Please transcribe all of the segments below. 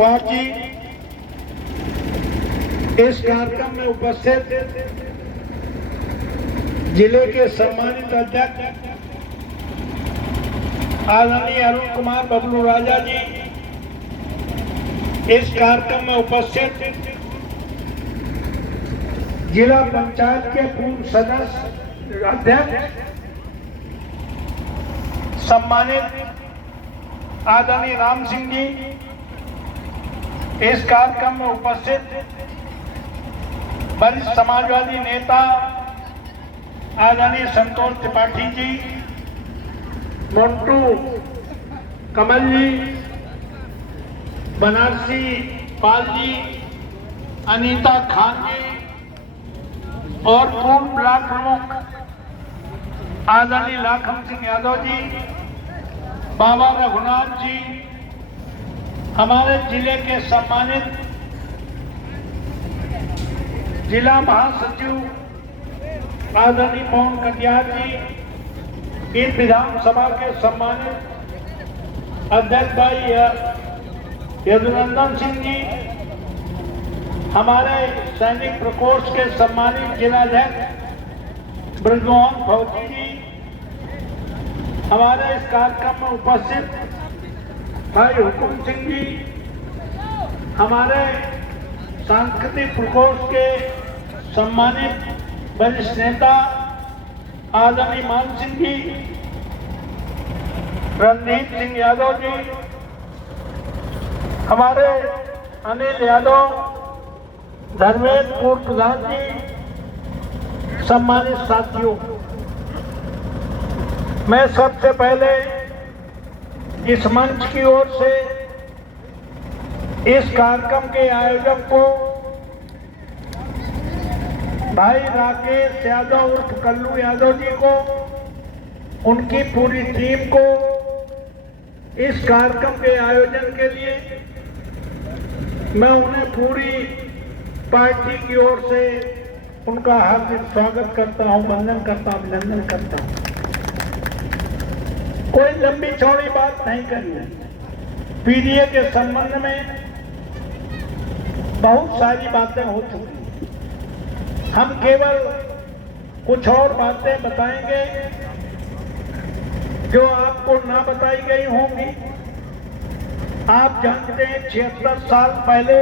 कुमार जी, इस कार्यक्रम में उपस्थित जिले के सम्मानित अध्यक्ष आदरणीय अरुण कुमार बबलू राजा जी, इस कार्यक्रम में उपस्थित जिला पंचायत के पूर्व सदस्य अध्यक्ष सम्मानित आदरणीय राम सिंह जी, इस कार्यक्रम में उपस्थित वरिष्ठ समाजवादी नेता आदरणीय संतोष त्रिपाठी जी, मोन्टू कमल जी, बनारसी पाल जी, अनीता खान जी और पूर्व ब्लॉक प्रमुख आदरणीय लाखन सिंह यादव जी, बाबा रघुनाथ जी, हमारे जिले के सम्मानित जिला महासचिव आदरणीय पवन कटियार जी, इन विधानसभा के सम्मानित अध्यक्ष भाई यदुनंदन सिंह जी, हमारे सैनिक प्रकोष्ठ के सम्मानित जिलाध्यक्ष ब्रजमोहन फौजी जी, हमारे इस कार्यक्रम में उपस्थित भाई हुकुम सिंह जी, हमारे सांस्कृतिक प्रकोष्ठ के सम्मानित वरिष्ठ नेता आदरणीय मान सिंह जी, रणदीप सिंह यादव जी, हमारे अनिल यादव, धर्मेंद्र पूर्व प्रधान जी, सम्मानित साथियों, मैं सबसे पहले इस मंच की ओर से इस कार्यक्रम के आयोजक को भाई राकेश यादव उर्फ कल्लू यादव जी को, उनकी पूरी टीम को इस कार्यक्रम के आयोजन के लिए मैं उन्हें पूरी पार्टी की ओर से उनका हार्दिक स्वागत करता हूं, वंदन करता हूं, अभिनंदन करता हूं। कोई लंबी चौड़ी बात नहीं करनी। पीडीए के संबंध में बहुत सारी बातें हो चुकी, हम केवल कुछ और बातें बताएंगे जो आपको ना बताई गई होंगी। आप जानते हैं 76 साल पहले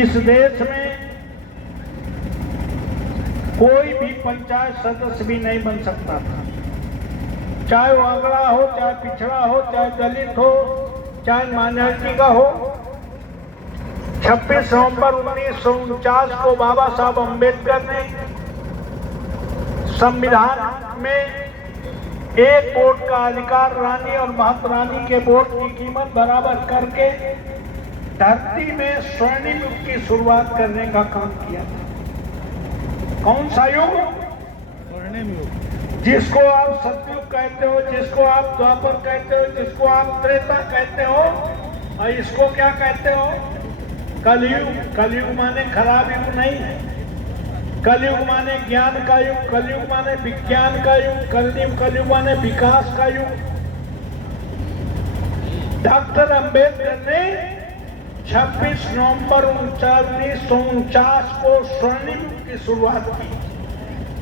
इस देश में कोई भी पंचायत सदस्य भी नहीं बन सकता था, चाहे वो अगड़ा हो, चाहे पिछड़ा हो, चाहे दलित हो, चाहे माइनॉरिटी का हो। 26 नवंबर 1949 को बाबा साहब अम्बेडकर ने संविधान में एक वोट का अधिकार रानी और महात्मा रानी के वोट की कीमत बराबर करके धरती में स्वर्णिम युग की शुरुआत करने का काम किया था। कौन सा युग? स्वर्णिम युग, जिसको आप सतयुग कहते हो, जिसको आप द्वापर कहते हो, जिसको आप त्रेता कहते हो, और इसको क्या कहते हो? कलयुग। कलयुग माने खराब युग नहीं है, कलयुग माने ज्ञान का युग, कलयुग माने विज्ञान का युग, कलयुग माने विकास का युग। डॉक्टर अंबेडकर ने 26 नवंबर 1949 को स्वर्णिम युग की शुरुआत की,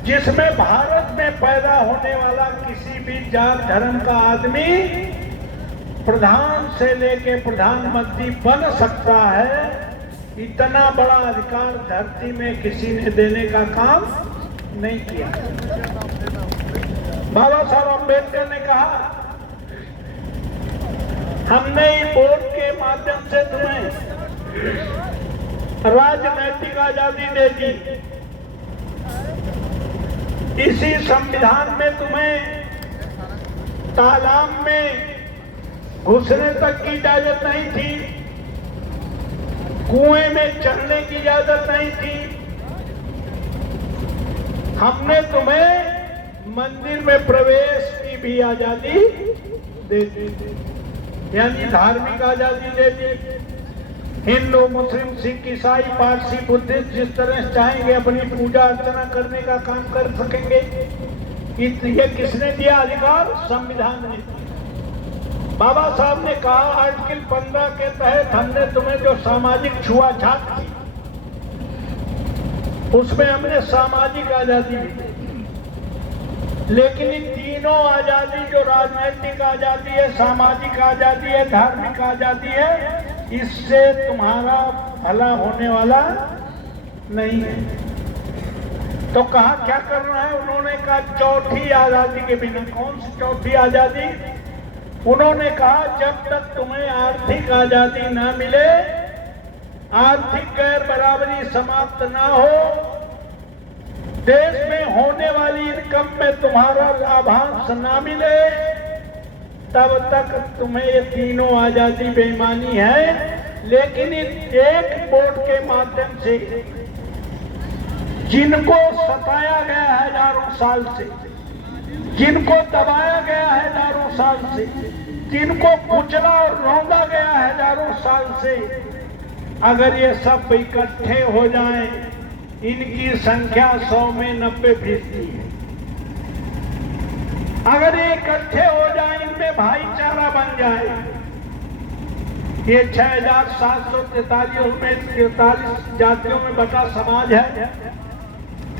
जिसमें भारत में पैदा होने वाला किसी भी जात धर्म का आदमी प्रधान से लेके प्रधानमंत्री बन सकता है। इतना बड़ा अधिकार धरती में किसी ने देने का काम नहीं किया। बाबा साहब अम्बेडकर ने कहा, हमने वोट के माध्यम से तुम्हें राजनैतिक आजादी दे दी, इसी संविधान में तुम्हें तालाब में घुसने तक की इजाजत नहीं थी, कुएं में चढ़ने की इजाजत नहीं थी, हमने तुम्हें मंदिर में प्रवेश की भी आजादी दे दी, यानी धार्मिक आजादी दे दी। हिंदू, मुस्लिम, सिख, ईसाई, पारसी, बुद्धिस्ट जिस तरह चाहेंगे अपनी पूजा अर्चना करने का काम कर सकेंगे। ये किसने दिया अधिकार? संविधान ने। बाबा साहब ने कहा आर्टिकल 15 के तहत हमने तुम्हें जो सामाजिक छुआछात थी उसमें हमने सामाजिक आजादी दी, लेकिन इन तीनों आजादी जो राजनीतिक आजादी है, सामाजिक आजादी है, धार्मिक आजादी है, इससे तुम्हारा भला होने वाला नहीं है। तो कहा क्या करना है? उन्होंने कहा चौथी आजादी के बिना। कौन सी चौथी आजादी? उन्होंने कहा जब तक तुम्हें आर्थिक आजादी ना मिले, आर्थिक गैर बराबरी समाप्त ना हो, देश में होने वाली इनकम में तुम्हारा लाभांश ना मिले, तब तक तुम्हें ये तीनों आजादी बेईमानी है। लेकिन इन एक बोर्ड के माध्यम से जिनको सताया गया है हजारों साल से, जिनको दबाया गया है हजारों साल से, जिनको कुचला और रौंदा गया है हजारों साल से, अगर ये सब इकट्ठे हो जाएं, इनकी संख्या 100 में 90% है। अगर ये इकट्ठे हो जाएं, इनमें भाईचारा बन जाए, ये 6743 में 43 जातियों में बटा समाज है।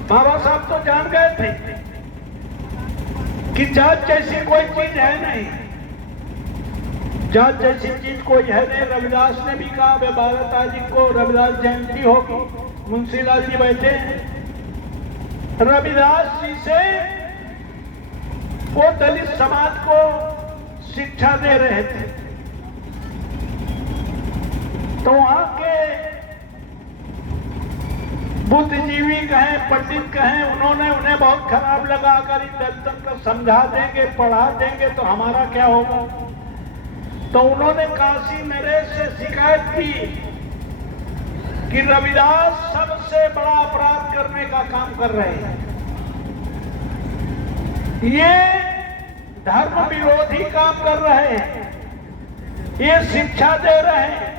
बाबा साहब तो जान गए थे कि जात जैसी कोई चीज है नहीं, जात जैसी चीज कोई है नहीं। रविदास ने भी कहा 12 तारीख को रविदास जयंती होगी, मुंशीलाल जी बैठे हैं। रविदास जी से वो दलित समाज को शिक्षा दे रहे थे, तो वहां के बुद्धिजीवी कहें, पंडित कहें, उन्होंने उन्हें बहुत खराब लगा। अगर इन दलितों को समझा देंगे, पढ़ा देंगे तो हमारा क्या होगा? तो उन्होंने काशी नरेश से शिकायत की कि रविदास सबसे बड़ा अपराध करने का काम कर रहे हैं, ये धर्म विरोधी काम कर रहे हैं, ये शिक्षा दे रहे हैं,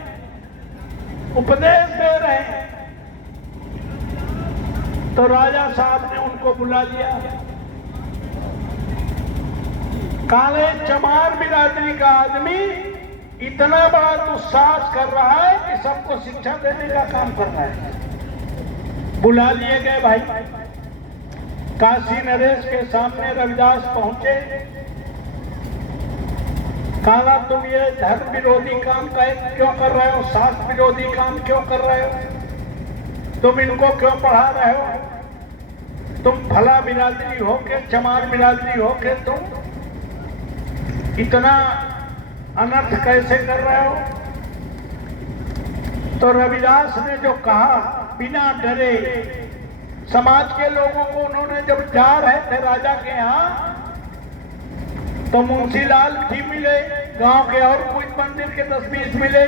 उपदेश दे रहे हैं। तो राजा साहब ने उनको बुला लिया। काले चमार बिरादरी का आदमी इतना बड़ा दुस्साहस कर रहा है कि सबको शिक्षा देने का काम कर रहा है। बुला लिए गए भाई, काशी नरेश के सामने रविदास पहुंचे। काला तुम ये धर्म विरोधी काम क्यों कर रहे हो? शास्त्र विरोधी काम क्यों कर रहे हो? तुम इनको क्यों पढ़ा रहे हो? तुम भला बिरादरी हो के, चमार बिरादरी हो के तुम इतना अनर्थ कैसे कर रहे हो? तो रविदास ने जो कहा बिना डरे, समाज के लोगों को उन्होंने जब जा रहे थे राजा के यहाँ, तो मुंशीलाल भी मिले, गांव के और कुछ मंदिर के 10-20 मिले।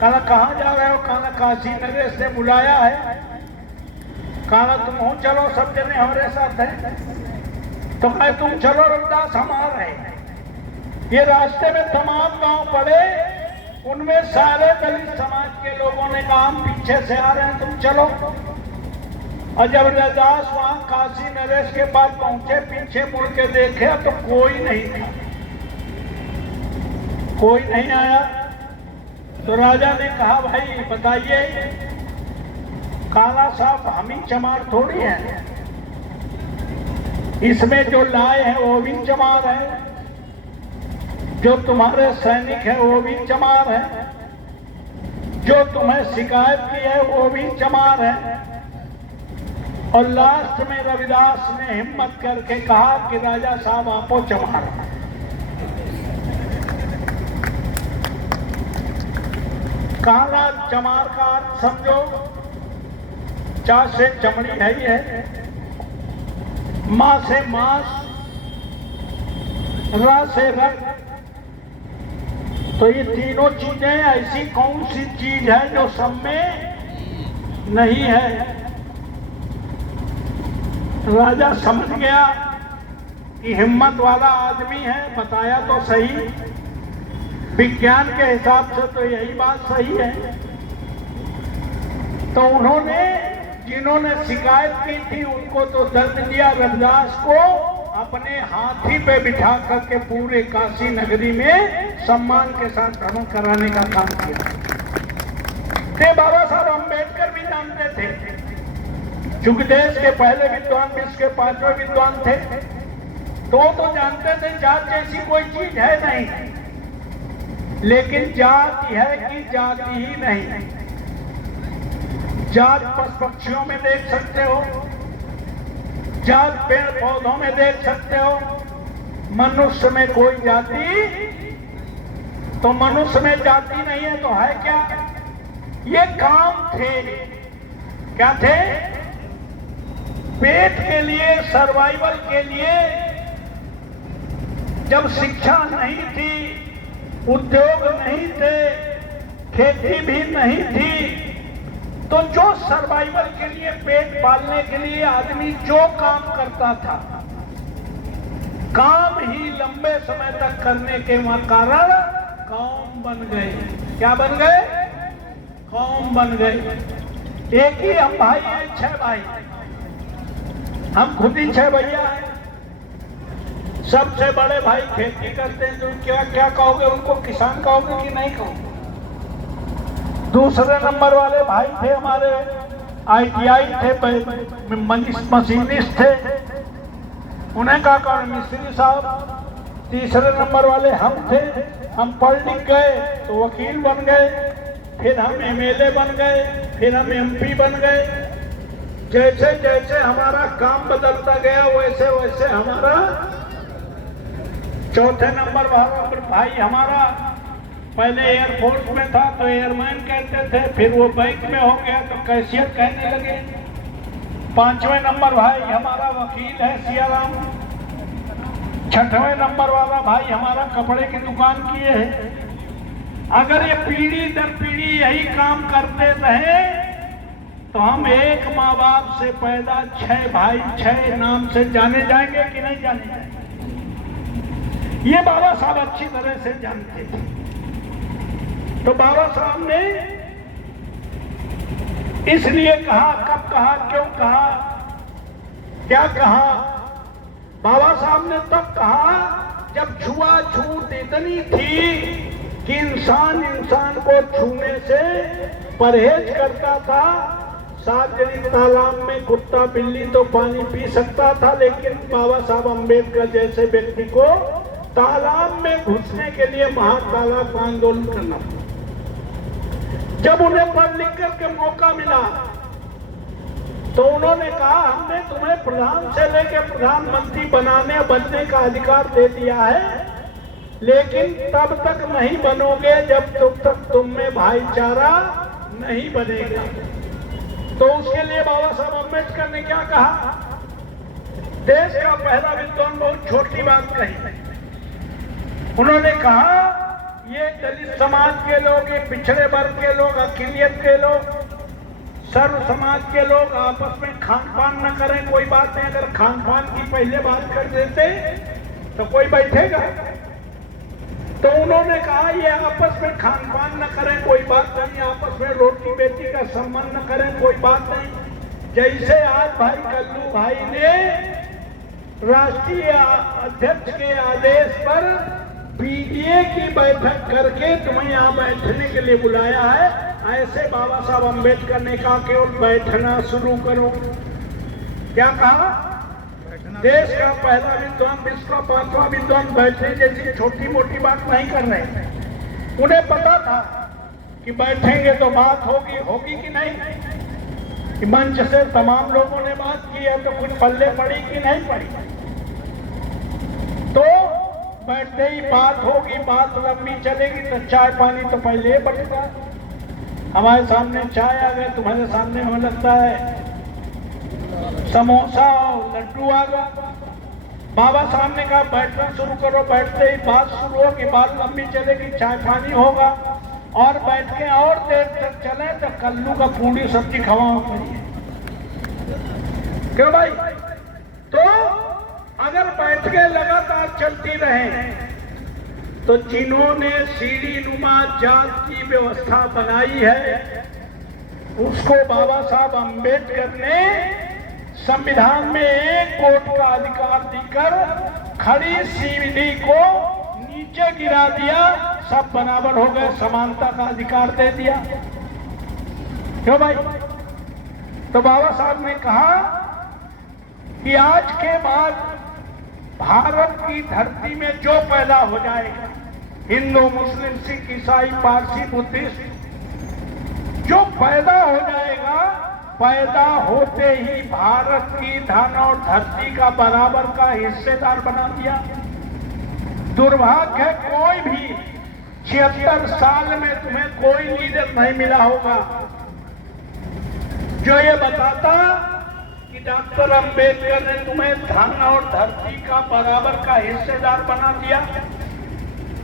कहा कहाँ जा रहे हो? कहा काशी नरेश ने बुलाया है। कहा तुम हो, चलो सब जने हमारे साथ है। तो कहा तुम चलो रविदास, हम आ रहे हैं। ये रास्ते में तमाम गांव पड़े, उनमें सारे दलित समाज के लोगों ने कहा हम पीछे से आ रहे हैं, तुम चलो। और जब रविदास वहां काशी नरेश के पास पहुंचे, पीछे मुड़ के देखे तो कोई नहीं था, कोई नहीं आया। तो राजा ने कहा भाई बताइए, काला साहब हम ही चमार थोड़ी है, इसमें जो लाए हैं वो भी चमार है, जो तुम्हारे सैनिक है वो भी चमार है, जो तुम्हें शिकायत की है वो भी चमार है। और लास्ट में रविदास ने हिम्मत करके कहा कि राजा साहब आपो चमार। काला चमार का अर्थ समझो, चा से चमड़ी है ही है, मां से मांस, रा से रक्त। तो ये तीनों चीजें ऐसी कौन सी चीज है जो सब में नहीं है? राजा समझ गया कि हिम्मत वाला आदमी है, बताया तो सही, विज्ञान के हिसाब से तो यही बात सही है। तो उन्होंने, जिन्होंने शिकायत की थी उनको तो दंड दिया रविदास को, अपने हाथी पे बिठा करके पूरे काशी नगरी में सम्मान के साथ भ्रमण कराने का काम किया। ते बाबा साहब अम्बेडकर भी जानते थे, चूंकि देश के पहले विद्वान, विश्व के 5वें विद्वान थे, तो जानते थे जात जैसी कोई चीज है नहीं, लेकिन जाति है कि जाति ही नहीं। जात पशु पक्षियों में देख सकते हो, जात पेड़ पौधों में देख सकते हो, मनुष्य में कोई जाति, तो मनुष्य में जाति नहीं है तो है क्या? ये काम थे, क्या थे? पेट के लिए, सर्वाइवल के लिए। जब शिक्षा नहीं थी, उद्योग नहीं थे, खेती भी नहीं थी, तो जो सर्वाइवल के लिए, पेट पालने के लिए आदमी जो काम करता था, काम ही लंबे समय तक करने के कारण कौम बन गए। क्या बन गए? कौम बन गए। एक ही हम भाई हैं, 6 भाई, हम खुद ही 6 भैया हैं। सबसे बड़े भाई खेती करते हैं, तो क्या क्या कहोगे उनको? किसान कहोगे कि नहीं कहोगे? दूसरे नंबर वाले भाई थे हमारे ITI थे, मशीनिस्ट थे, उन्हें क्या कहो? मिस्त्री साहब। तीसरे नंबर वाले हम थे, हम पढ़ लिख गए तो वकील बन गए, फिर हम MLA बन गए, फिर हम MP बन गए। जैसे जैसे हमारा काम बदलता गया वैसे वैसे हमारा चौथे नंबर वाला भाई हमारा पहले एयरफोर्स में था तो एयरमैन कहते थे, फिर वो बैंक में हो गया तो कैशियर कहने लगे। 5वें नंबर भाई हमारा वकील है सियाराम। 6वें नंबर वाला भाई हमारा कपड़े की दुकान किए है। अगर ये पीढ़ी दर पीढ़ी यही काम करते रहे तो हम एक माँ बाप से पैदा 6 भाई 6 नाम से जाने जाएंगे कि नहीं जाने जाएंगे? ये बाबा साहब अच्छी तरह से जानते थे। तो बाबा साहब ने इसलिए कहा, कब कहा, क्यों कहा, क्या कहा? बाबा साहब ने तब कहा जब छुआछूत इतनी थी कि इंसान को छूने से परहेज करता था। सार्वजनिक तालाब में कुत्ता बिल्ली तो पानी पी सकता था, लेकिन बाबा साहब अम्बेडकर जैसे व्यक्ति को तालाब में घुसने के लिए महातालाब का आंदोलन करना पड़ा। जब उन्हें पढ़ लिख करके मौका मिला तो उन्होंने कहा हमने तुम्हें प्रधान से लेकर प्रधानमंत्री बनने का अधिकार दे दिया है, लेकिन तब तक नहीं बनोगे जब तक तुम में भाईचारा नहीं बनेगा। तो उसके लिए बाबा साहब अम्बेडकर ने क्या कहा? देश का पहला विद्वान बहुत छोटी बात कही। उन्होंने कहा ये दलित समाज के लोग, ये पिछड़े वर्ग के लोग, अक़लियत के लोग, सर्व समाज के लोग आपस में खान पान न करें, कोई बात नहीं। अगर खान पान की पहले बात कर देते तो कोई बैठेगा? तो उन्होंने कहा ये आपस में खान पान न करें, कोई बात नहीं। आपस में रोटी बेटी का सम्मान न करें, कोई बात नहीं। जैसे आज भाई कल्लू भाई ने राष्ट्रीय अध्यक्ष के आदेश पर PDA की बैठक करके तुम्हें यहाँ बैठने के लिए बुलाया है, ऐसे बाबा साहब अम्बेडकर ने कहा केवल बैठना शुरू करो। क्या कहा? देश का पहला विद्वान, विश्व का 5वां विद्वान बैठने जैसी छोटी मोटी बात नहीं कर रहे। उन्हें पता था कि बैठेंगे तो बात होगी कि नहीं, कि मंच से तमाम लोगों ने बात की है तो कुछ पल्ले पड़ी कि नहीं पड़ी। तो बैठते ही बात होगी, बात लंबी चलेगी तो चाय पानी तो पहले बढ़ेगा। हमारे सामने चाय आ गए, तुम्हारे सामने हमें लगता है समोसा और लड्डू आ गया। बाबा साहब ने कहा बैठना शुरू करो। बैठते ही बात शुरू होगी, बात लंबी चलेगी, चाय पानी होगा, और बैठ के और देर तक चले तो कल्लू का पूरी सब्जी खवाओ। क्यों भाई? तो अगर बैठ के लगातार चलती रहे तो जिन्होंने सीढ़ी नुमा जात की व्यवस्था बनाई है उसको बाबा साहब अम्बेडकर ने संविधान में एक वोट का अधिकार देकर खड़ी सीढ़ी को नीचे गिरा दिया, सब बराबर हो गए, समानता का अधिकार दे दिया। क्यों भाई? तो बाबा साहब ने कहा कि आज के बाद भारत की धरती में जो पैदा हो जाएगा, हिंदू, मुस्लिम, सिख, ईसाई, पारसी, बुद्धिस्ट, जो पैदा हो जाएगा, पैदा होते ही भारत की धन और धरती का बराबर का हिस्सेदार बना दिया। दुर्भाग्य है, कोई भी 76 साल में तुम्हें कोई लीडर नहीं मिला होगा जो ये बताता कि डॉक्टर अंबेडकर ने तुम्हें धन और धरती का बराबर का हिस्सेदार बना दिया।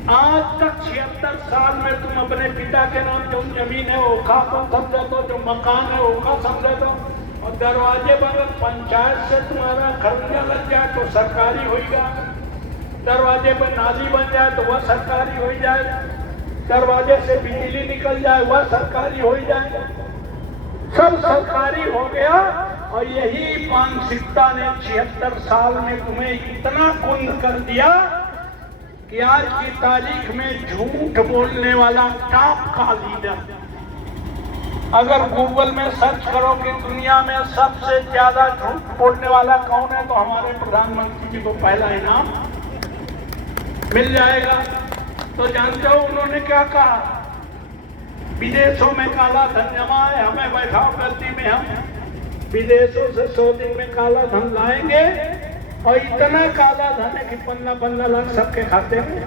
आज तक 76 साल में तुम अपने पिता के नाम जो जमीन है ओखा को समझे दो, जो मकान है ओखा समझे दो, और दरवाजे पर पंचायत से तुम्हारा खर्चा लग जाए तो सरकारी होगा, दरवाजे पर नाली बन जाए तो वह सरकारी हो जाए, दरवाजे से बिजली निकल जाए वह सरकारी हो जाए, सब सरकारी हो गया। और यही मानसिकता ने 76 साल में तुम्हें इतना कुंद कर दिया कि आज की तारीख में झूठ बोलने वाला टॉप का लीडर, अगर गूगल में सर्च करो कि दुनिया में सबसे ज्यादा झूठ बोलने वाला कौन है, तो हमारे प्रधानमंत्री जी को पहला इनाम मिल जाएगा। तो जानते हो उन्होंने क्या कहा? विदेशों में काला धन जमा है, हमें बैठाओ गद्दी में, हम विदेशों से 100 दिन में काला धन लाएंगे, और इतना काला धन है कि 15 लाख सबके खाते में।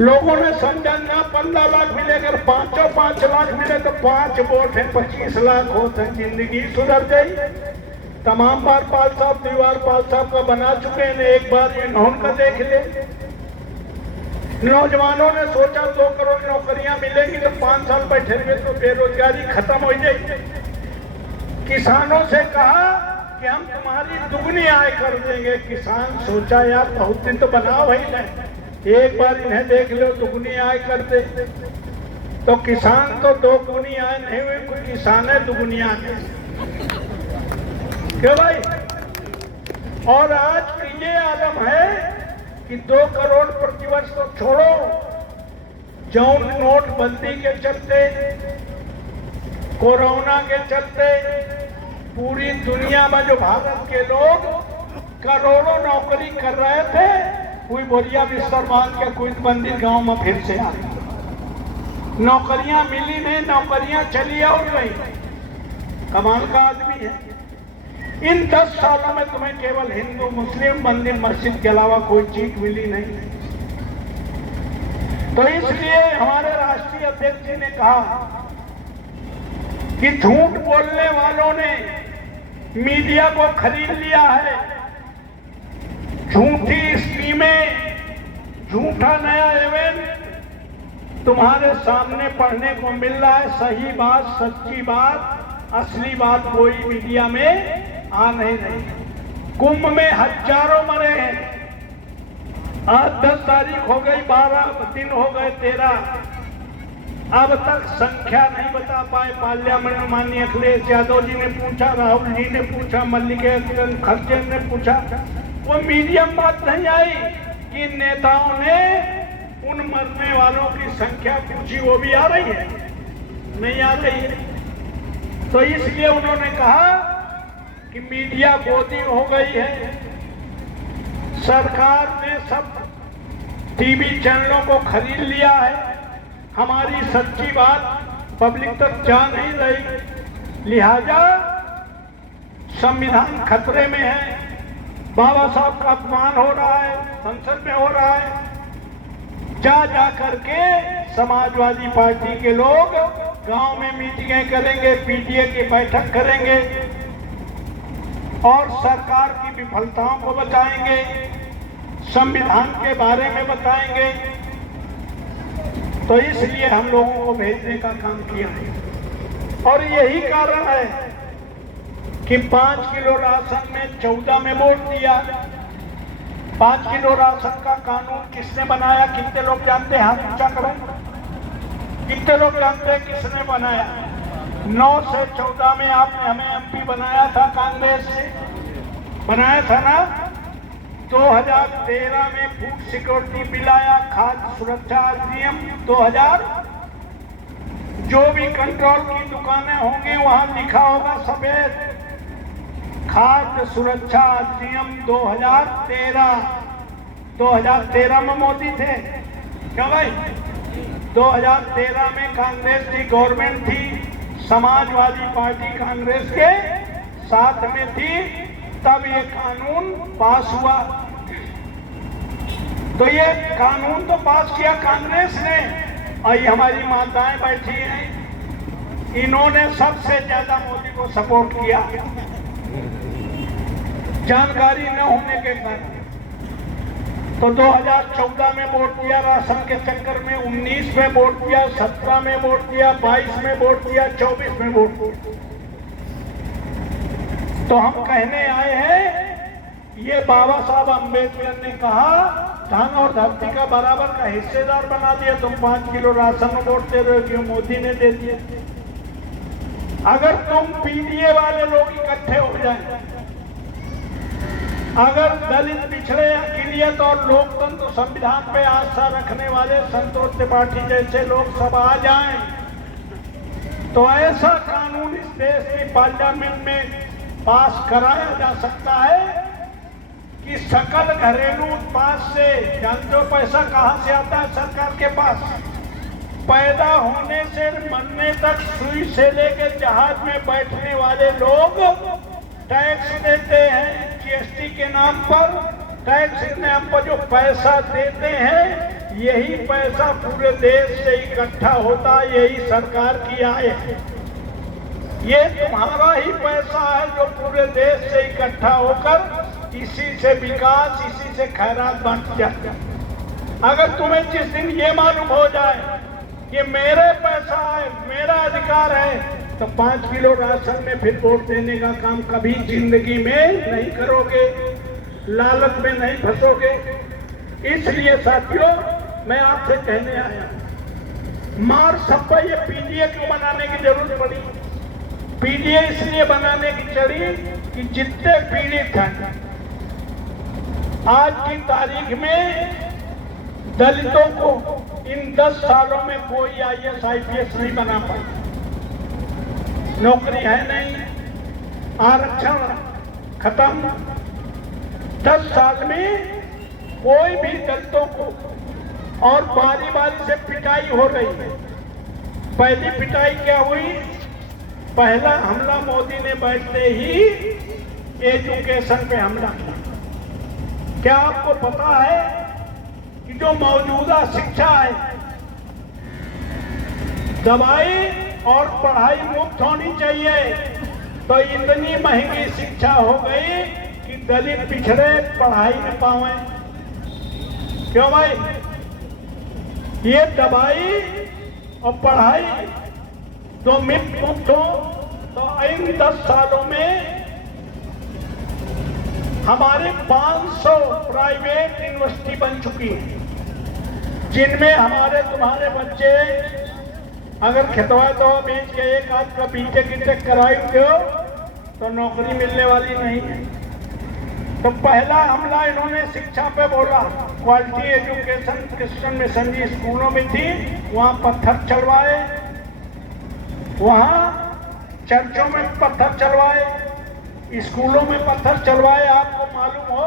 लोगों ने समझा ना 15 लाख मिले, अगर 5 लाख मिले तो 5 वोट है, 25 लाख होते हैं, जिंदगी सुधर गई। तमाम बार पाल साहब, दीवार पाल साहब का बना चुके हैं, एक बार इन्होंने देख ले। नौजवानों ने सोचा 2 करोड़ नौकरियां मिलेंगी तो 5 साल बैठे हुए तो बेरोजगारी खत्म हो जाएगी। किसानों से कहा कि हम तुम्हारी दुगनी आय कर देंगे। किसान सोचा यार बहुत दिन तो बनाओ भाई नहीं, एक बार इन्हें देख लो दुगनी आय कर दे। तो किसान तो 2 गुनी आय नहीं हुई, कोई किसान है दुगनी आय। क्यों भाई? और आज ये आलम है कि 2 करोड़ प्रतिवर्ष तो छोड़ो, जौन नोटबंदी के चलते, कोरोना के चलते पूरी दुनिया में जो भारत के लोग करोड़ों नौकरी कर रहे थे, कोई बोरिया बिस्तर बांध के कोई मंदिर गांव में फिर से आ गई। नौकरियां मिली नहीं, नौकरियां चली और गई। कमाल का आदमी है। इन 10 सालों में तुम्हें केवल हिंदू, मुस्लिम, मंदिर, मस्जिद के अलावा कोई चीज मिली नहीं। तो इसलिए हमारे राष्ट्रीय अध्यक्ष जी ने कहा कि झूठ बोलने वालों ने मीडिया को खरीद लिया है। झूठी स्कीमें, झूठा नया इवेंट तुम्हारे सामने पढ़ने को मिल रहा है। सही बात, सच्ची बात, असली बात कोई मीडिया में आ नहीं रही। कुंभ में हजारों मरे हैं। आज 10 तारीख हो गई, 12 दिन हो गए, 13, अब तक संख्या नहीं बता पाए। पार्लियामेंट में माननीय अखिलेश यादव जी ने पूछा, राहुल जी ने पूछा, मल्लिकार्जुन खड़गे ने पूछा, वो मीडियम बात नहीं आई कि नेताओं ने उन मरने वालों की संख्या पूछी। वो भी आ रही है? नहीं आ रही है। तो इसलिए उन्होंने कहा कि मीडिया गोदी हो गई है। सरकार ने सब टीवी चैनलों को खरीद लिया है। हमारी सच्ची बात पब्लिक तक जा नहीं रही, लिहाजा संविधान खतरे में है। बाबा साहब का अपमान हो रहा है, संसद में हो रहा है। जा करके समाजवादी पार्टी के लोग गांव में मीटिंगें करेंगे, पीटीए की बैठक करेंगे और सरकार की विफलताओं को बताएंगे, संविधान के बारे में बताएंगे। तो इसलिए हम लोगों को भेजने का काम किया है। और यही कारण है कि 5 किलो राशन में 14 में वोट दिया। 5 किलो राशन का कानून किसने बनाया? कितने लोग जानते हैं? हाथ ऊंचा करें। कितने लोग जानते हैं किसने बनाया? 9 से 14 में आपने हमें एमपी बनाया था, कांग्रेस से बनाया था ना। 2013 में फूड सिक्योरिटी बिल आया, खाद्य सुरक्षा अधिनियम 2000। जो भी कंट्रोल की दुकानें होंगी वहां लिखा होगा सफेद, खाद्य सुरक्षा अधिनियम 2013। 2013 में मोदी थे क्या भाई? 2013 में कांग्रेस की गवर्नमेंट थी, समाजवादी पार्टी कांग्रेस के साथ में थी, तब ये कानून पास हुआ। तो ये कानून तो पास किया कांग्रेस ने, और ये हमारी माताएं बैठी हैं, इन्होंने सबसे ज्यादा मोदी को सपोर्ट किया, जानकारी न होने के कारण। तो 2014 में वोट दिया राशन के चक्कर में, 19 में वोट दिया, 17 में वोट दिया, 22 में वोट दिया, 24 में वोट दिया। तो हम कहने आए हैं, ये बाबा साहब अम्बेडकर ने कहा धन और धरती का बराबर का हिस्सेदार बना दिया। तुम 5 किलो राशन में वोट दे रहे हो, क्यों? मोदी ने दे दिया। अगर तुम पीडीए वाले लोग इकट्ठे हो जाए, अगर दलित, पिछड़े, अक़लियत और लोकतंत्र संविधान पे आस्था रखने वाले संतोष त्रिपाठी जैसे लोग सब आ जाएं, तो ऐसा कानून इस देश की पार्लियामेंट में पास कराया जा सकता है कि सकल घरेलू उत्पाद से, जानते हो पैसा कहां से आता है सरकार के पास? पैदा होने से मरने तक, सुई से लेकर जहाज में बैठने वाले लोग टैक्स देते हैं, जीएसटी के नाम पर, टैक्स के नाम पर जो पैसा देते हैं, यही पैसा पूरे देश से इकट्ठा होता, यही सरकार की आय है। ये तुम्हारा ही पैसा है जो पूरे देश से इकट्ठा होकर इसी से विकास, इसी से खैरात बांट जाता है। अगर तुम्हें जिस दिन ये मालूम हो जाए कि मेरे पैसा है, मेरा अधिकार है, तो 5 किलो राशन में फिर वोट देने का काम कभी जिंदगी में नहीं करोगे, लालच में नहीं फंसोगे। इसलिए साथियों, मैं आपसे कहने आया, मार सप्पा ये पीडीए क्यों बनाने की जरूरत पड़ी? पीडीए इसलिए बनाने की चढ़ी कि जितने पीड़ित हैं आज की तारीख में, दलितों को इन 10 सालों में कोई आईएएस आईपीएस नहीं बना पाया, नौकरी है नहीं, आरक्षण खत्म। 10 साल में कोई भी दलितों को, और बारी बारी से पिटाई हो रही है। पहली पिटाई क्या हुई? पहला हमला मोदी ने बैठते ही एजुकेशन पे हमला किया। क्या आपको पता है कि जो मौजूदा शिक्षा है, दवाई और पढ़ाई मुफ्त होनी चाहिए, तो इतनी महंगी शिक्षा हो गई कि दलित, पिछड़े पढ़ाई न पावे। क्यों भाई? ये दवाई और पढ़ाई तो मुफ्त हो, तो इन 10 सालों में हमारे 500 प्राइवेट यूनिवर्सिटी बन चुकी है, जिनमें हमारे तुम्हारे बच्चे अगर खेतवा तो बेच के एक आध का बीटेक कराई हो तो नौकरी मिलने वाली नहीं है। तो पहला हमला इन्होंने शिक्षा पे बोला। क्वालिटी एजुकेशन क्रिश्चियन मिशनरी स्कूलों में थी, वहाँ पत्थर चलवाए, वहाँ चर्चों में पत्थर चलवाए, स्कूलों में पत्थर चलवाए। आपको मालूम हो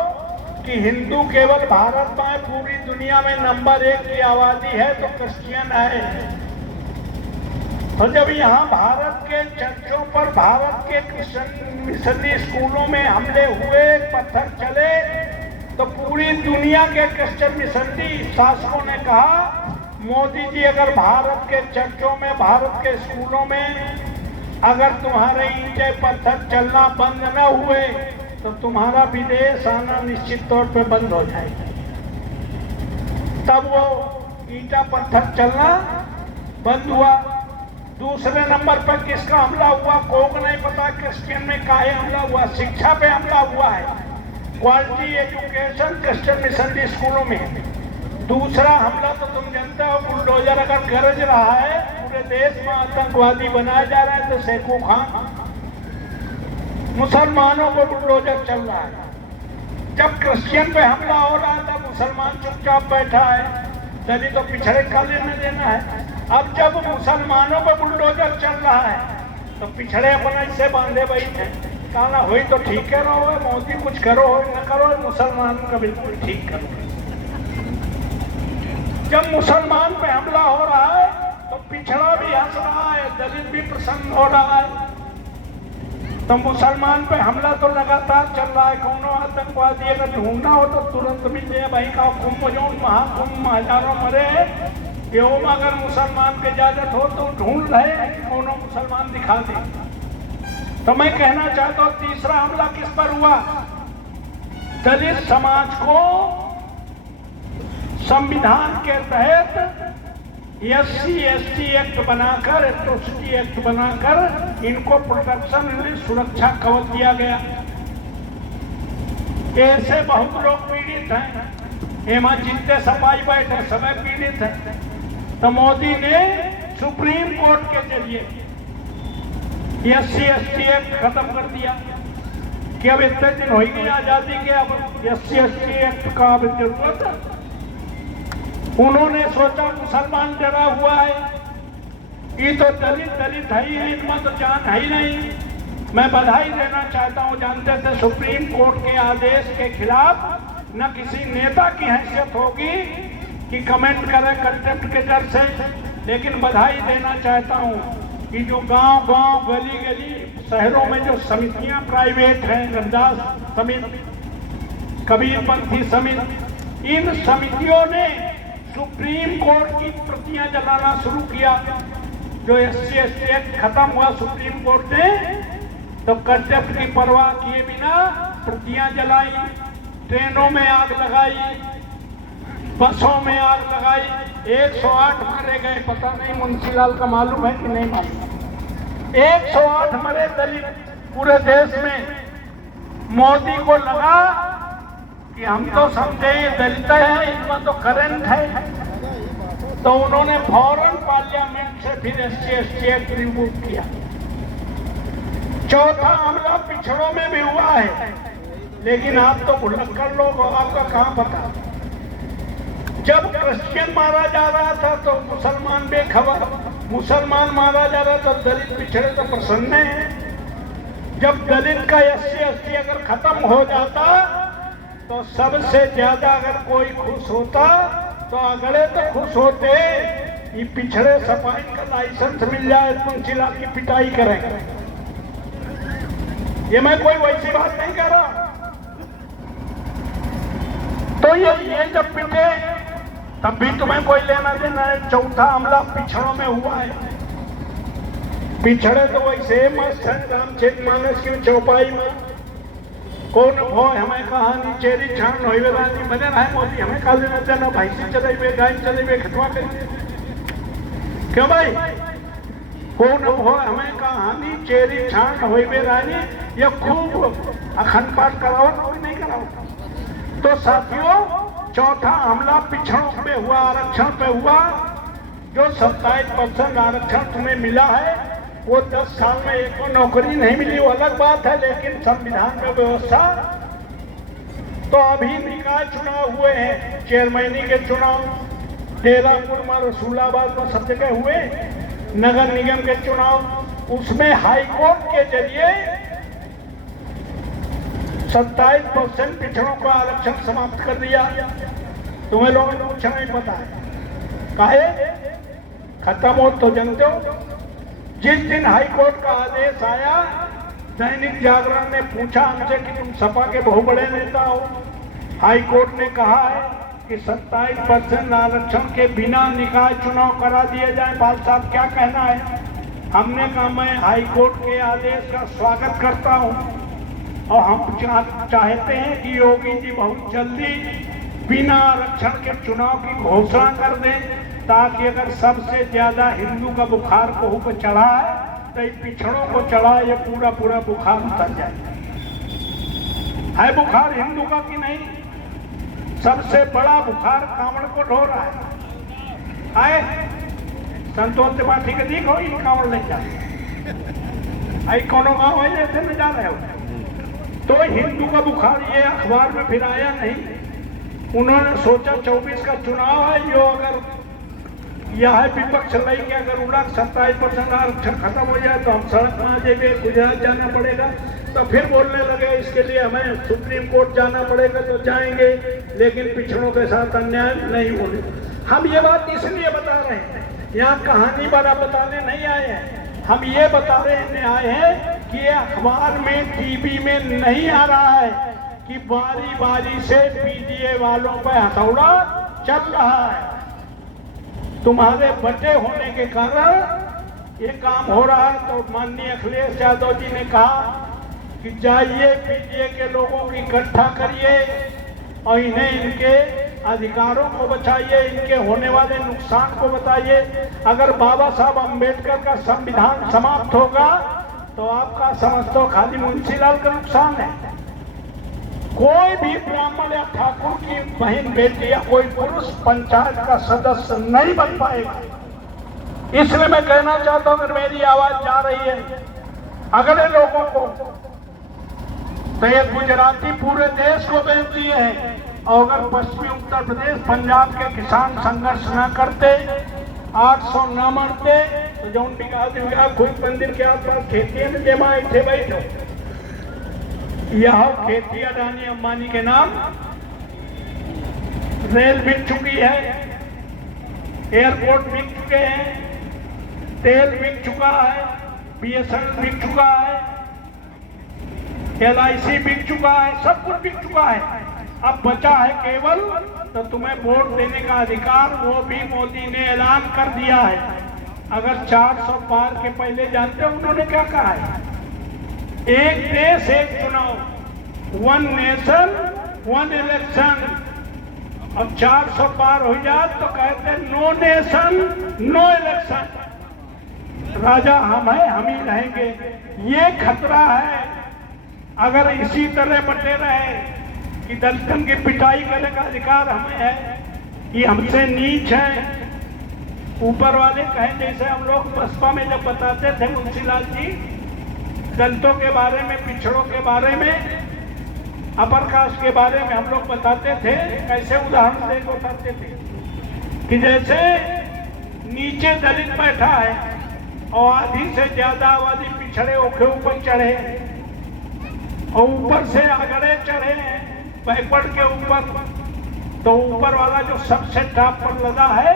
कि हिंदू केवल भारत में, पूरी दुनिया में नंबर 1 की आबादी है तो क्रिश्चियन है। तो जब यहाँ भारत के चर्चों पर, भारत के क्रिश्चियन मिशनरी स्कूलों में हमले हुए, पत्थर चले, तो पूरी दुनिया के क्रिश्चियन मिशनरी शासकों ने कहा, मोदी जी अगर भारत के चर्चों में, भारत के स्कूलों में अगर तुम्हारे ईंटे पत्थर चलना बंद न हुए तो तुम्हारा विदेश आना निश्चित तौर पे बंद हो जाएगा। तब वो ईंटा पत्थर चलना बंद हुआ। दूसरे नंबर पर किसका हमला हुआ? को नहीं पता क्रिश्चियन में काहे हमला हुआ? शिक्षा पे हमला हुआ है, क्वालिटी एजुकेशन क्रिश्चियन मिशनरी स्कूलों में। दूसरा हमला तो तुम जानते हो, बुलडोजर अगर गरज रहा है पूरे पूरे देश में आतंकवादी बनाए जा रहे हैं, तो शेखू खान मुसलमानों को बुलडोजर चल रहा है। जब क्रिश्चियन पे हमला हो रहा था मुसलमान चुपचाप बैठा है, दलित तो पिछड़े का लेना देना है। अब जब मुसलमानों पे बुलडोजर चल रहा है तो पिछड़े अपना इससे बांधे बैठे हैं। कहना हुई तो ठीक है रहो, मोदी कुछ करो हो न करो, मुसलमान का बिल्कुल ठीक करो। जब मुसलमान पे हमला हो रहा है तो पिछड़ा भी हंस रहा है, दलित भी प्रसन्न हो रहा है। तो मुसलमान पे हमला तो लगातार चल रहा है। कौनो आतंकवादी अगर ढूंढना हो तो तुरंत मिल जाए। भाई का कुंभ जो महाकुंभ हजारों मरे एवं अगर मुसलमान के इजाजत हो तो ढूंढ रहे हैं कि कौनो मुसलमान दिखा दे। तो मैं कहना चाहता हूँ तीसरा हमला किस पर हुआ? दलित समाज को संविधान के तहत SC/ST एक्ट बनाकर, एट्रोसिटी एक्ट बनाकर इनको प्रोटेक्शन, सुरक्षा कवच दिया गया। ऐसे बहुत लोग पीड़ित हैं, एमा जितने सफाई बैठे सब पीड़ित हैं। तो मोदी ने सुप्रीम कोर्ट के जरिए SC/ST एक्ट खत्म कर दिया कि अब इतने दिन हो गई आजादी के, अब SC/ST एक्ट का अब जरूरत है। उन्होंने सोचा मुसलमान डरा हुआ है, ये तो दलित है ही, इनमें तो जान है ही नहीं। मैं बधाई देना चाहता हूँ, जानते थे सुप्रीम कोर्ट के आदेश के खिलाफ न किसी नेता की हैसियत होगी कि कमेंट करे कंटेम्प्ट के डर से, लेकिन बधाई देना चाहता हूँ कि जो गांव-गांव, गली-गली, शहरों में जो समितियां प्राइवेट हैं, रमदास समिति, कबीरपंथी समिति, इन समितियों ने सुप्रीम कोर्ट की प्रतियां जलाना शुरू किया। जो SC/ST एक्ट खत्म हुआ सुप्रीम कोर्ट ने, तो कंटेम्प्ट की परवाह किए बिना प्रतियां जलाई, ट्रेनों में आग लगाई, बसों में आग लगाई। 108 मारे गए, पता नहीं मुंशीलाल का मालूम है कि नहीं मालूम। 108 मरे दलित पूरे देश में। मोदी को लगा कि हम तो समझे दलित है, इनमें तो करंट है, तो उन्होंने फौरन पार्लियामेंट से फिर SC/ST एक्ट रिमूव किया। चौथा हमला पिछड़ों में भी हुआ है, लेकिन आप तो भुलक्कड़ लोग हो, आपका कहां पता। जब क्रिश्चियन मारा जा रहा था तो मुसलमान बेखबर, मुसलमान मारा जा रहा था तो दलित पिछड़े तो प्रसन्न है। जब दलित का SC/ST अगर खत्म हो जाता तो सबसे ज्यादा अगर कोई खुश होता तो अगले तो खुश होते, ये पिछड़े सफाई का लाइसेंस मिल जाए, मुंशीलाल की पिटाई करेंगे। ये मैं कोई वैसी बात नहीं कर रहा। तो ये जब पिटे तब भी तुम्हें कोई लेना देना है। चौथा हमला पिछड़ों में हुआ है। पिछड़े तो वैसे मस्त है, रामचरितमानस की चौपाई में कौन भय हमें कहानी चेरी छान होइबे रानी मने है मोदी हमें काल देना देना भैंसी चलेबे, गाय चलेबे, खतवा करेंगे क्यों भाई? कौन भय हमें कहानी चेरी छान होइबे रानी, ये खूब अखंड पाठ कराओ कोई नहीं कराओ। तो साथियों, चौथा हमला पिछड़ों पे हुआ, आरक्षण पे हुआ। जो 27% आरक्षण तुम्हें मिला है, वो 10 साल में एक को नौकरी नहीं मिली, वो अलग बात है, लेकिन संविधान में व्यवस्था। तो अभी निकाय चुनाव हुए हैं, चेयरमैनी के चुनाव देहरादून में, रसूलाबाद में, सब जगह हुए, नगर निगम के चुनाव। उसमें हाईकोर्ट के जरिए 27% पिछड़ों का आरक्षण समाप्त कर दिया। तुम्हें लोगों को कुछ नहीं पता है, काहे खत्म हो तो जानते हो। जिस दिन हाईकोर्ट का आदेश आया, दैनिक जागरण ने पूछा हमसे कि तुम सपा के बहुत बड़े नेता हो। हाईकोर्ट ने कहा है कि 27% आरक्षण के बिना निकाय चुनाव करा दिए जाए। बाल साहब क्या कहना है? हमने कहा मैं हाईकोर्ट के आदेश का स्वागत करता हूं और हम चाहते हैं कि योगी जी बहुत जल्दी बिना आरक्षण के चुनाव की घोषणा कर दें, ताकि अगर सबसे ज्यादा हिंदू का बुखार कोहू पे चढ़ा है तो पिछड़ों को चढ़ा, ये पूरा पूरा बुखार उतर जाए। है बुखार हिंदू का कि नहीं? सबसे बड़ा बुखार कांवड़ को ढो रहा है। संतोष त्रिपाठी के देखो इन कांवड़ ले जा आई कोनो गाँव है ऐसे में जा रहे हो। तो हिंदू का बुखार ये अखबार में फिर आया नहीं। उन्होंने सोचा 24 का चुनाव है, जो अगर यह विपक्ष लई के अगर उड़ा 27% आरक्षण खत्म हो जाए तो हम सड़क में आ जाएंगे, गुजरात जाना पड़ेगा। तो फिर बोलने लगे इसके लिए हमें सुप्रीम कोर्ट जाना पड़ेगा, तो जाएंगे, लेकिन पिछड़ों के साथ अन्याय नहीं होने। हम ये बात इसलिए बता रहे हैं, यहाँ कहानी बड़ा बताने नहीं आए हैं, हम ये बता रहे आए हैं कि ये अखबार में टीवी में नहीं आ रहा है कि बारी बारी से पीडीए वालों पर हथौड़ा चल रहा है। तुम्हारे बटे होने के कारण ये काम हो रहा है। तो माननीय अखिलेश यादव जी ने कहा कि जाइए पीडीए के लोगों की इकट्ठा करिए और इन्हें इनके अधिकारों को बचाइए, इनके होने वाले नुकसान को बताइए। अगर बाबा साहब अम्बेडकर का संविधान समाप्त होगा तो आपका समझते हो खाली मुंशीलाल का नुकसान है। कोई भी ब्राह्मण या ठाकुर की बहन बेटी या कोई पुरुष पंचायत का सदस्य नहीं बन पाएगा। इसलिए मैं कहना चाहता हूं, अगर मेरी आवाज जा रही है अगले लोगों को, तो ये गुजराती पूरे देश को भेज दिए हैं। और अगर पश्चिमी उत्तर प्रदेश पंजाब के किसान संघर्ष न करते, 800 न मरते, तो जो बिघा खुद मंदिर के आसपास खेती में जमा थे बैठो। यह खेती अडानी अंबानी के नाम, रेल बिक चुकी है, एयरपोर्ट बिक चुके हैं, तेल बिक चुका है, बीएसएनएल बिक चुका है, LIC बिक चुका है, सब कुछ बिक चुका है। अब बचा है केवल तो तुम्हें वोट देने का अधिकार, वो भी मोदी ने ऐलान कर दिया है। अगर 400 पार के पहले जानते हो उन्होंने क्या कहा है? एक देश एक चुनाव, 1 नेशन 1 इलेक्शन। अब 400 पार हो जाए तो कहते नो नेशन नो इलेक्शन। राजा हम हैं, हम ही रहेंगे। ये खतरा है। अगर इसी तरह बटे रहे कि दलितों की पिटाई करने का अधिकार हमें है, कि हमसे नीच है, ऊपर वाले कहें, जैसे हम लोग बसपा में जब बताते थे मुंशीलाल जी दलितों के बारे में, पिछड़ों के बारे में, अपर कास्ट के बारे में हम लोग बताते थे, कैसे उदाहरण दे बताते थे कि जैसे नीचे दलित बैठा है और आधी से ज्यादा आबादी पिछड़े होके ऊपर चढ़े और ऊपर से आगड़े चढ़े बैकवर्ड के ऊपर, तो ऊपर वाला जो सबसे टॉप पर लगा है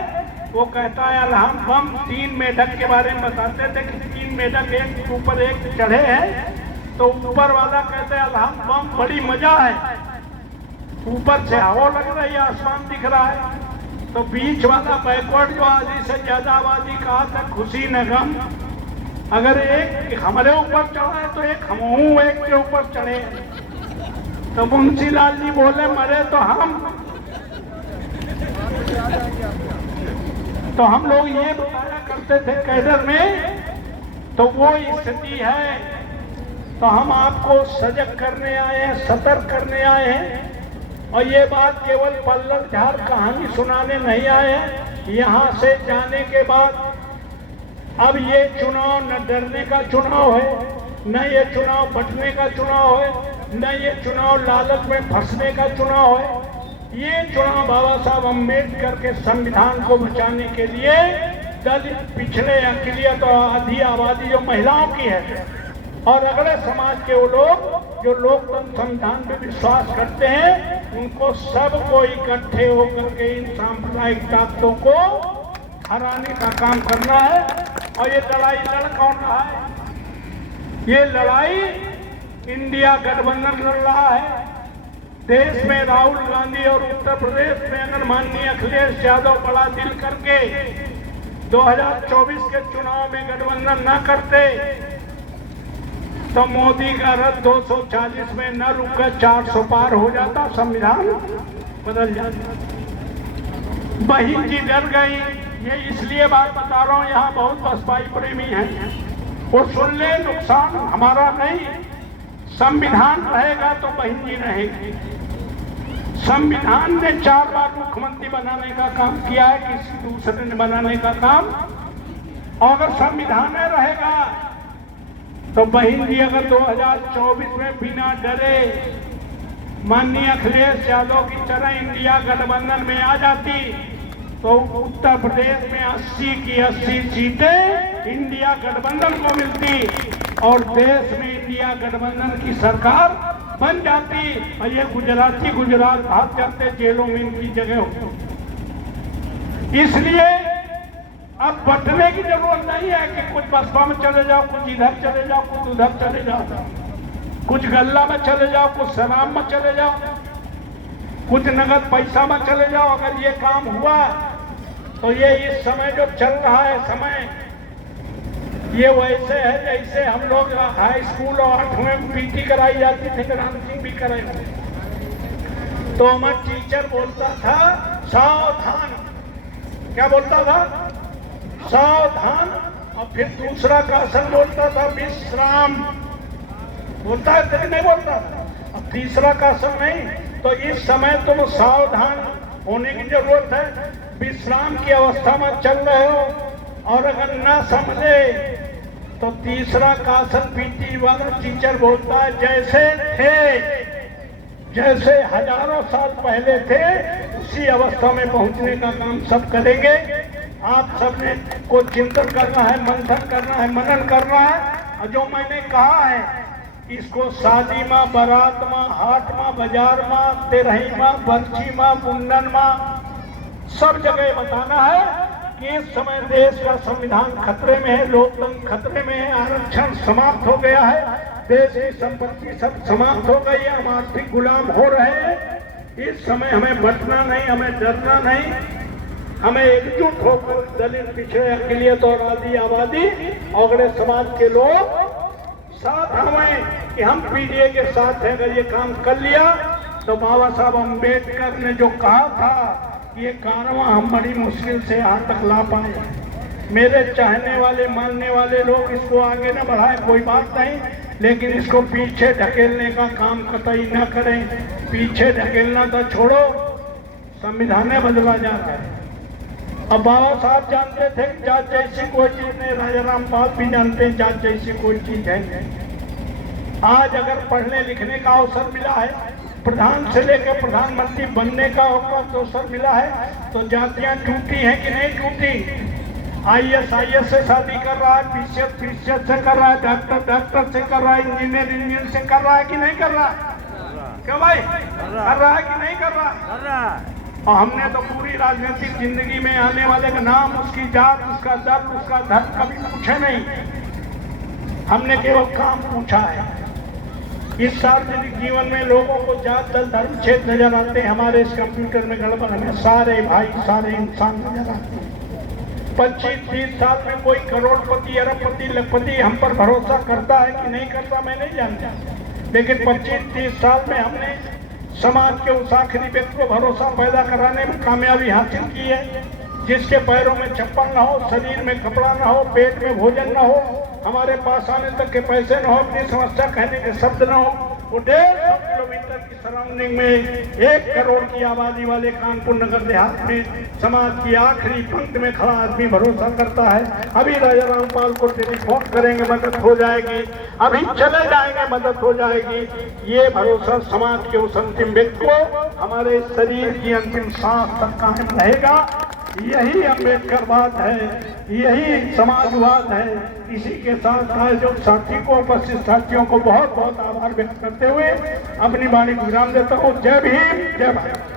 वो कहता है अलहम बम। 3 मेढक के बारे में बताते थे कि 3 मेढक एक के ऊपर एक चढ़े हैं, तो ऊपर वाला कहता है अलहम बम, बड़ी मजा है, ऊपर से हवा लग रही है, आसमान दिख रहा है। तो बीच वाला बैकवर्ड जो आधी से ज्यादा आबादी कहा था खुशी न गम। अगर एक हमारे ऊपर चढ़ा है तो एक हम एक के ऊपर चढ़े। तो मुंशीलाल जी बोले मरे तो हम लोग ये बताया करते थे कैडर में, तो वो स्थिति है। तो हम आपको सजग करने आए हैं, सतर्क करने आए हैं। और ये बात केवल पल्लव झाड़ कहानी सुनाने नहीं आए हैं। यहाँ से जाने के बाद अब ये चुनाव न डरने का चुनाव है, न ये चुनाव बटने का चुनाव है, न ये चुनाव लालच में फंसने का चुनाव है। ये चुनाव बाबा साहब अम्बेडकर के संविधान को बचाने के लिए दलित, पिछड़े, अकलियत और आधी आबादी जो महिलाओं की है और अगले समाज के वो लोग जो लोकतंत्र संविधान पे विश्वास करते हैं, उनको सबको इकट्ठे होकर के इन सांप्रदायिक ताकतों को हराने का काम करना है। और ये लड़ाई लड़ कौन रहा है? ये लड़ाई इंडिया गठबंधन लड़ रहा है। देश में राहुल गांधी और उत्तर प्रदेश में अगर माननीय अखिलेश यादव बड़ा दिल करके 2024 के चुनाव में गठबंधन न करते तो मोदी का रथ 240 में न रुककर 400 पार हो जाता, संविधान बदल जाता। बहन जी डर गई। ये इसलिए बात बता रहा हूँ, यहाँ बहुत बसपाई प्रेमी हैं, वो सुन ले, नुकसान हमारा नहीं। संविधान रहेगा तो बहन जी रहेगी। संविधान ने 4 बार मुख्यमंत्री बनाने का काम किया है, किसी दूसरे ने बनाने का काम और अगर संविधान में रहेगा तो बहन जी अगर 2024 में बिना डरे माननीय अखिलेश यादव की तरह इंडिया गठबंधन में आ जाती तो उत्तर प्रदेश में 80 की 80 सीटें इंडिया गठबंधन को मिलती और देश में इंडिया गठबंधन की सरकार बन जाती और ये गुजरात भाग जाते, जेलों में इनकी जगह होती। इसलिए अब बंटने की जरूरत नहीं है कि कुछ बसपा में चले जाओ, कुछ इधर चले जाओ, कुछ उधर चले जाओ, कुछ गल्ला में चले जाओ, कुछ शराब में चले जाओ, कुछ नगद पैसा में चले जाओ। अगर ये काम हुआ तो ये इस समय जो चल रहा है समय ये वैसे है जैसे हम लोग हाई स्कूल और 8वीं में पीटी कराई जाती थी, डांसिंग भी कराई जाती। तो हमारा टीचर बोलता था सावधान, क्या बोलता था? सावधान। और फिर दूसरा कासन बोलता था विश्राम, बोलता है तो नहीं बोलता था। अब तीसरा कासन नहीं। तो इस समय तुम सावधान होने की जरूरत है, विश्राम की अवस्था में चल रहे हो। और अगर ना समझे तो तीसरा कासन पीटी वाला टीचर बोलता है जैसे हजारों साल पहले थे उसी अवस्था में पहुंचने का काम सब करेंगे। आप सबने को चिंतन करना है, मंथन करना है, मनन करना है। और जो मैंने कहा है इसको शादी में, बारात में, हाट में, बाजार में, तेरही में, बर्ची में, मुंडन में सब जगह बताना है कि इस समय देश का संविधान खतरे में है, लोकतंत्र खतरे में है, आरक्षण समाप्त हो गया है, देश की संपत्ति सब समाप्त हो गई है, हम आर्थिक गुलाम हो रहे हैं। इस समय हमें बचना नहीं, हमें डरना नहीं, हमें एकजुट होकर दलित, पिछड़े, अकलियत और आदि आबादी अगड़े समाज के लोग साथ हमें कि हम पीडीए के साथ हैं। अगर ये काम कर लिया तो बाबा साहब अम्बेडकर ने जो कहा था ये कारवां हम बड़ी मुश्किल से यहाँ तक ला पाए। मेरे चाहने वाले, मानने वाले लोग इसको आगे न बढ़ाए कोई बात नहीं, लेकिन इसको पीछे ढकेलने का काम कतई न करें। पीछे ढकेलना तो छोड़ो, संविधान बदला जा रहा है। अब बाबा साहब जानते थे कि जात जैसी कोई चीज नहीं, राजा रामपाल भी जानते हैं जात जैसी कोई चीज है। आज अगर पढ़ने लिखने का अवसर मिला है, प्रधान से लेकर प्रधानमंत्री बनने का अवसर मिला है, तो जातियां टूटी हैं कि नहीं टूटी? आईएएस से शादी कर रहा है, पीसीएस से कर रहा है, डॉक्टर से कर रहा है, इंजीनियर से कर रहा है कि नहीं कर रहा? क्यों भाई कर रहा है कि नहीं कर रहा? और हमने तो पूरी राजनीतिक जिंदगी में आने वाले का नाम, उसकी जात, उसका दर्द, उसका धर्म कभी पूछे नहीं, हमने केवल काम पूछा है। इस सार्वजनिक जीवन में लोगों को जात, दल, धर्म, क्षेत्र नजर आते हैं। हमारे इस कंप्यूटर में गड़बड़, हमें सारे भाई, सारे इंसान नजर आते हैं। 25-30 साल में कोई करोड़पति, अरबपति, लखपति हम पर भरोसा करता है कि नहीं करता मैं नहीं जानता, लेकिन 25-30 साल में हमने समाज के उस आखिरी व्यक्ति को भरोसा पैदा कराने में कामयाबी हासिल की है, जिसके पैरों में चप्पल ना हो, शरीर में कपड़ा ना हो, पेट में भोजन ना हो, हमारे पास आने तक के पैसे न हो, अपनी समस्या कहने के शब्द न हो। वो 150 किलोमीटर की सराउंडिंग में 1 करोड़ की आबादी वाले कानपुर नगर देहात में समाज की आखिरी पंक्ति में खड़ा आदमी भरोसा करता है। अभी राजा रामपाल को टेलीफोन करेंगे मदद हो जाएगी, अभी चले जाएंगे मदद हो जाएगी। ये भरोसा समाज के उस अंतिम व्यक्ति को हमारे शरीर की अंतिम सांस तक कायम रहेगा। यही अम्बेडकरवाद है, यही समाजवाद है। इसी के साथ जो साथी को, उपस्थित साथियों को बहुत बहुत आभार व्यक्त करते हुए अपनी वाणी को विराम देता हूँ। जय भीम, जय भारत।